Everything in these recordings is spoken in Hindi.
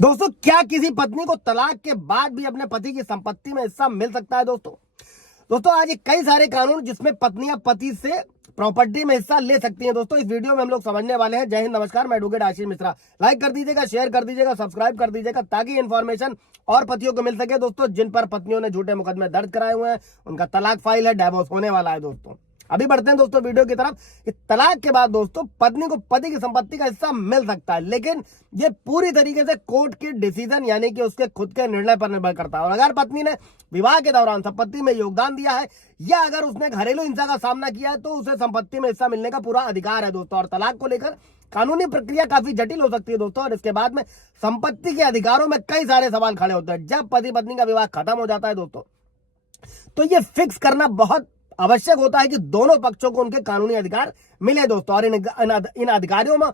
दोस्तों, क्या किसी पत्नी को तलाक के बाद भी अपने पति की संपत्ति में हिस्सा मिल सकता है? दोस्तों आज कई सारे कानून जिसमें पत्नियां पति से प्रॉपर्टी में हिस्सा ले सकती हैं। दोस्तों इस वीडियो में हम लोग समझने वाले हैं। जय हिंद, नमस्कार, मैं एडवोकेट आशीष मिश्रा। लाइक कर दीजिएगा, शेयर कर दीजिएगा, सब्सक्राइब कर दीजिएगा ताकि इन्फॉर्मेशन और पतियों को मिल सके। दोस्तों जिन पर पत्नियों ने झूठे मुकदमे दर्ज कराए हुए हैं उनका तलाक फाइल है, डाइवोर्स होने वाला है। दोस्तों अभी बढ़ते हैं दोस्तों वीडियो की तरफ। कि तलाक के बाद दोस्तों पत्नी को पति की संपत्ति का हिस्सा मिल सकता है, लेकिन ये पूरी तरीके से कोर्ट के डिसीजन यानी कि उसके खुद के निर्णय पर निर्भर करता है। और अगर पत्नी ने विवाह के दौरान संपत्ति में योगदान दिया है या अगर उसने घरेलू हिंसा का सामना किया है तो उसे संपत्ति में हिस्सा मिलने का पूरा अधिकार है। दोस्तों और तलाक को लेकर कानूनी प्रक्रिया काफी जटिल हो सकती है दोस्तों। और इसके बाद में संपत्ति के अधिकारों में कई सारे सवाल खड़े होते हैं। जब पति पत्नी का विवाह खत्म हो जाता है दोस्तों तो ये फिक्स करना बहुत आवश्यक होता है कि दोनों पक्षों को उनके कानूनी अधिकार मिले दोस्तों। और इन अधिकारियों में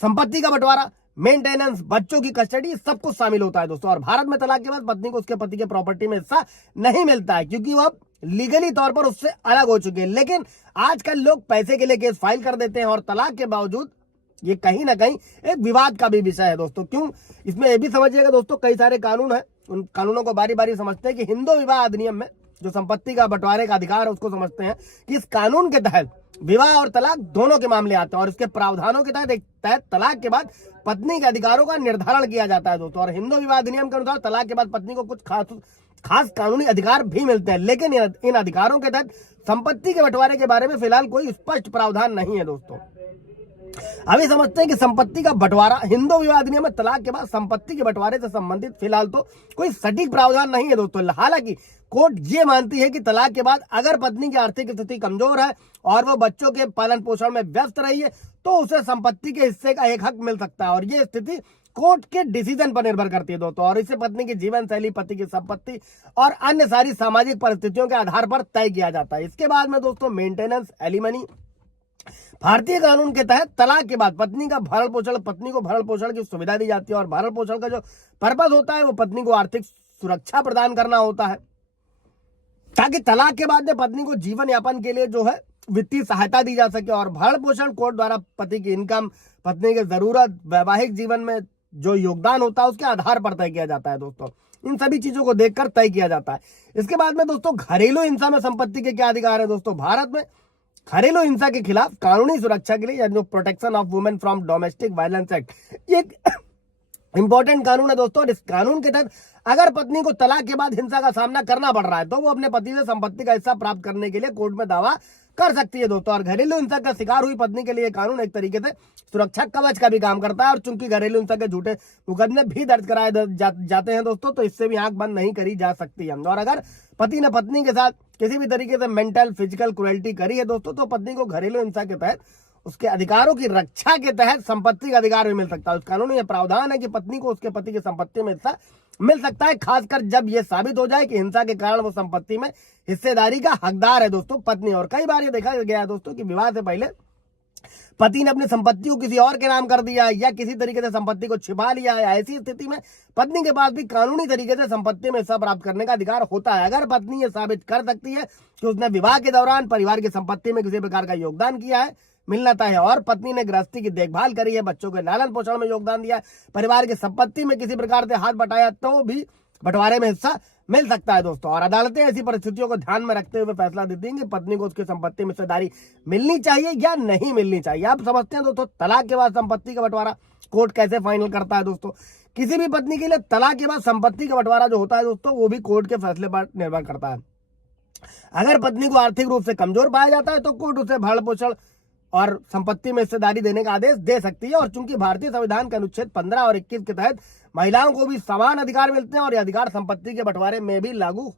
संपत्ति का बंटवारा, मेंटेनेंस, बच्चों की कस्टडी सब कुछ शामिल होता है दोस्तों। और भारत में तलाक के बाद पत्नी को उसके पति के प्रॉपर्टी में हिस्सा नहीं मिलता है क्योंकि वो अब लीगली तौर पर उससे अलग हो चुके हैं। लेकिन आजकल लोग पैसे के लिए केस फाइल कर देते हैं और तलाक के बावजूद ये कहीं ना कहीं एक विवाद का भी विषय है दोस्तों। क्यों? इसमें यह भी समझिएगा दोस्तों, कई सारे कानून है, उन कानूनों को बारी बारी समझते हैं। कि हिंदू विवाह अधिनियम में जो संपत्ति का बंटवारे का अधिकार है उसको समझते हैं कि इस कानून के तहत विवाह और तलाक दोनों के मामले आते हैं और इसके प्रावधानों के तहत तलाक के बाद पत्नी के अधिकारों का निर्धारण किया जाता है दोस्तों। और हिंदू विवाह अधिनियम के अनुसार तलाक के बाद पत्नी को कुछ खास कानूनी अधिकार भी मिलते हैं, लेकिन इन अधिकारों के तहत संपत्ति के बंटवारे के बारे में फिलहाल कोई स्पष्ट प्रावधान नहीं है दोस्तों। अभी समझते हैं कि संपत्ति का बंटवारा हिंदू विवाह अधिनियम में तलाक के बाद संपत्ति के बंटवारे से संबंधित फिलहाल तो कोई सटीक प्रावधान नहीं है दोस्तों। हालांकि कोर्ट ये मानती है कि तलाक के बाद अगर पत्नी की आर्थिक स्थिति कमजोर है और वो बच्चों के पालन पोषण में व्यस्त रही है तो उसे संपत्ति के हिस्से का एक हक मिल सकता है। और ये स्थिति कोर्ट के डिसीजन पर निर्भर करती है दोस्तों। और इसे पत्नी की जीवन शैली, पति की संपत्ति और अन्य सारी सामाजिक परिस्थितियों के आधार पर तय किया जाता है। इसके बाद में दोस्तों मेंटेनेंस, एलिमनी, भारतीय कानून के तहत तलाक के बाद पत्नी को भरण पोषण की सुविधा दी जाती है। और भरण पोषण का जो पर्पस होता है वो पत्नी को आर्थिक सुरक्षा प्रदान करना होता है ताकि तलाक के बाद में पत्नी को जीवन यापन के लिए जो है वित्तीय सहायता दी जा सके। और भरण पोषण कोर्ट द्वारा पति की इनकम, पत्नी की जरूरत, वैवाहिक जीवन में जो योगदान होता है उसके आधार पर तय किया जाता है दोस्तों। इन सभी चीजों को देखकर तय किया जाता है। इसके बाद में दोस्तों घरेलू हिंसा में संपत्ति के क्या अधिकार है दोस्तों। भारत में घरेलू हिंसा के खिलाफ कानूनी सुरक्षा के लिए यानी जो protection of women from domestic violence act, ये एक इंपॉर्टेंट कानून है दोस्तों। इस कानून के तहत अगर पत्नी को तलाक के बाद हिंसा का सामना करना पड़ रहा है तो वो अपने पति से संपत्ति का हिस्सा प्राप्त करने के लिए कोर्ट में दावा कर सकती है दोस्तों। और घरेलू हिंसा का शिकार हुई पत्नी के लिए कानून एक तरीके से सुरक्षा कवच का भी काम करता है। और चूंकि घरेलू हिंसा के झूठे मुकदमे भी दर्ज कराए जाते हैं दोस्तों तो इससे भी आंख बंद नहीं करी जा सकती है। और अगर पति ने पत्नी के साथ किसी भी तरीके से मेंटल, फिजिकल क्रुएल्टी करी है दोस्तों तो पत्नी को घरेलू हिंसा के तहत उसके अधिकारों की रक्षा के तहत संपत्ति का अधिकार भी मिल सकता है। उस कानून में यह प्रावधान है कि पत्नी को उसके पति की संपत्ति में हिस्सा मिल सकता है, खासकर जब यह साबित हो जाए कि हिंसा के कारण वो संपत्ति में हिस्सेदारी का हकदार है दोस्तों पत्नी। और कई बार ये देखा गया है दोस्तों कि विवाह से पहले पति ने अपनी संपत्ति को किसी और के नाम कर दिया या किसी तरीके से संपत्ति को छिपा लिया है। ऐसी स्थिति में पत्नी के पास भी कानूनी तरीके से संपत्ति में हिस्सा प्राप्त करने का अधिकार होता है अगर पत्नी ये साबित कर सकती है कि उसने विवाह के दौरान परिवार की संपत्ति में किसी प्रकार का योगदान किया है, मिलना तय है। और पत्नी ने गृहस्थी की देखभाल करी है, बच्चों के लालन पोषण में योगदान दिया है, परिवार की संपत्ति में किसी प्रकार से हाथ बटाया तो भी बंटवारे में हिस्सा मिल सकता है दोस्तों। और अदालतें ऐसी परिस्थितियों को ध्यान में रखते हुए फैसला देती हैं कि पत्नी को उसकी संपत्ति में हिस्सेदारी मिलनी चाहिए या नहीं मिलनी चाहिए। आप समझते हैं दोस्तों तलाक के बाद संपत्ति का बंटवारा कोर्ट कैसे फाइनल करता है दोस्तों। किसी भी पत्नी के लिए तलाक के बाद संपत्ति का बंटवारा जो होता है दोस्तों वो भी कोर्ट के फैसले पर निर्भर करता है। अगर पत्नी को आर्थिक रूप से कमजोर पाया जाता है तो कोर्ट उसे भरण पोषण और संपत्ति में हिस्सेदारी देने का आदेश दे सकती है। और चूंकि भारतीय संविधान के अनुच्छेद 15 और 21 के तहत महिलाओं को भी समान अधिकार मिलते हैं और ये अधिकार संपत्ति के बंटवारे में भी लागू हो